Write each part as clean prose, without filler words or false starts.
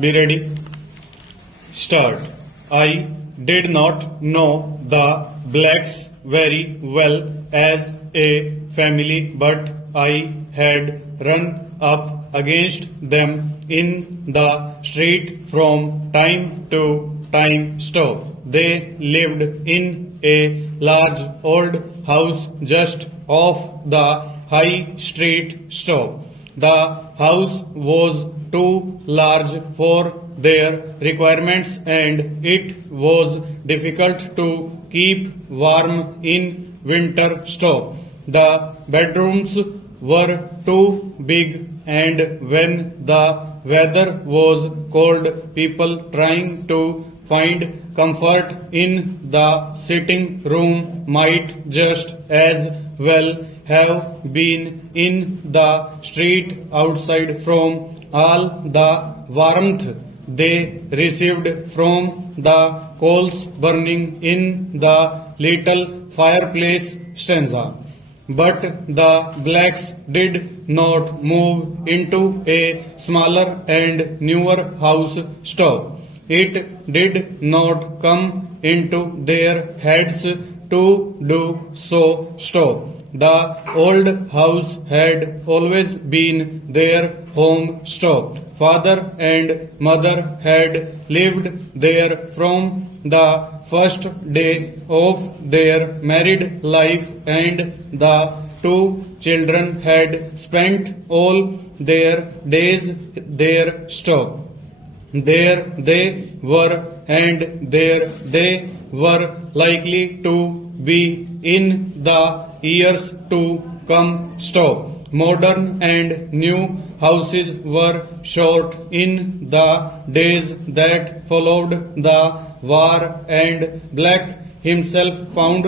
Be ready. Start. I did not know the blacks very well as a family, but I had run up against them in the street from time to time. Stop. They lived in a large old house just off the high street. Stop. The house was too large for their requirements and it was difficult to keep warm in winter. Stop. The bedrooms were too big and when the weather was cold, people trying to find comfort in the sitting room might just as well have been in the street outside from all the warmth they received from the coals burning in the little fireplace. Stanza. But the blacks did not move into a smaller and newer house. Stop. It did not come into their heads to do so. Stop. The old house had always been their home. Stop. Father and mother had lived there from the first day of their married life and the two children had spent all their days there. Stop. There they were and there they were likely to be in the years to come. Stop. Modern and new houses were short in the days that followed the war and Black himself found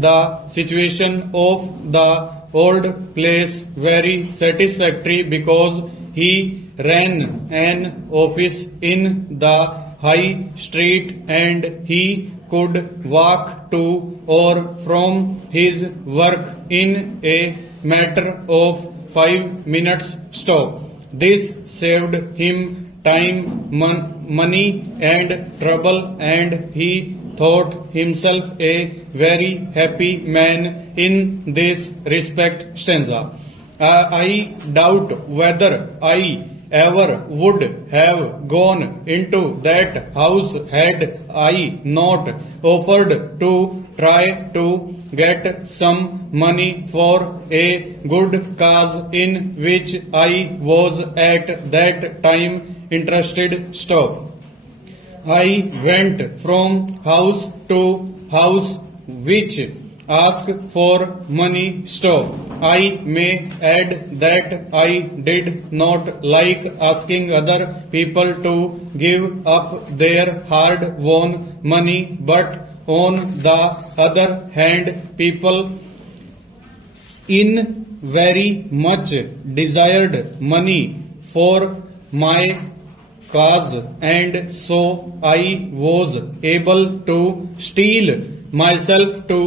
the situation of the old place very satisfactory because he ran an office in the high street and he could walk to or from his work in a matter of 5 minutes. Stop. This saved him time, money and trouble and he thought himself a very happy man in this respect. Stanza. I doubt whether I ever would have gone into that house had I not offered to try to get some money for a good cause in which I was at that time interested. Stop. I went from house to house which asked for money. Stop. I may add that I did not like asking other people to give up their hard-won money, but on the other hand, people in very much desired money for my cause, and so I was able to steel myself to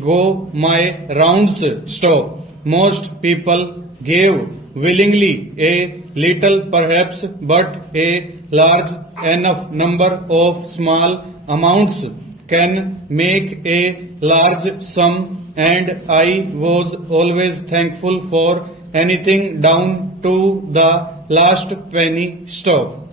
go my rounds. Stop. Most people gave willingly a little perhaps, but a large enough number of small amounts can make a large sum, and I was always thankful for anything down to the last penny. Stop.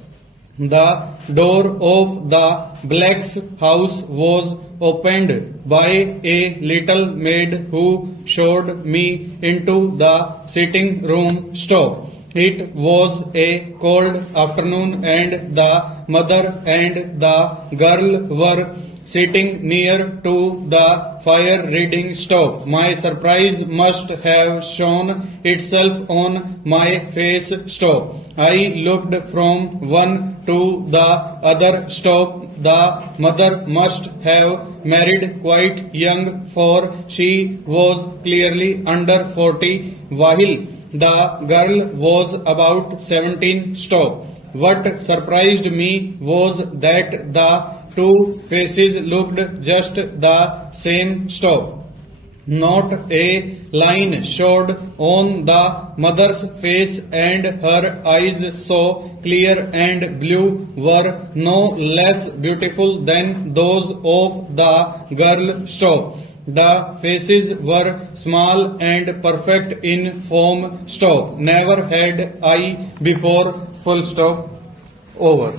The door of the Black's house was opened by a little maid who showed me into the sitting room. Stop. It was a cold afternoon and the mother and the girl were sitting near to the fire reading. Stop. My surprise must have shown itself on my face. Stop. I looked from one to the other. Stop. The mother must have married quite young, for she was clearly under 40, while the girl was about 17. Stop. What surprised me was that the two faces looked just the same. Stop. Not a line showed on the mother's face, and her eyes, so clear and blue, were no less beautiful than those of the girl. Stop. The faces were small and perfect in form. Stop. Never had I before. Full stop. Over.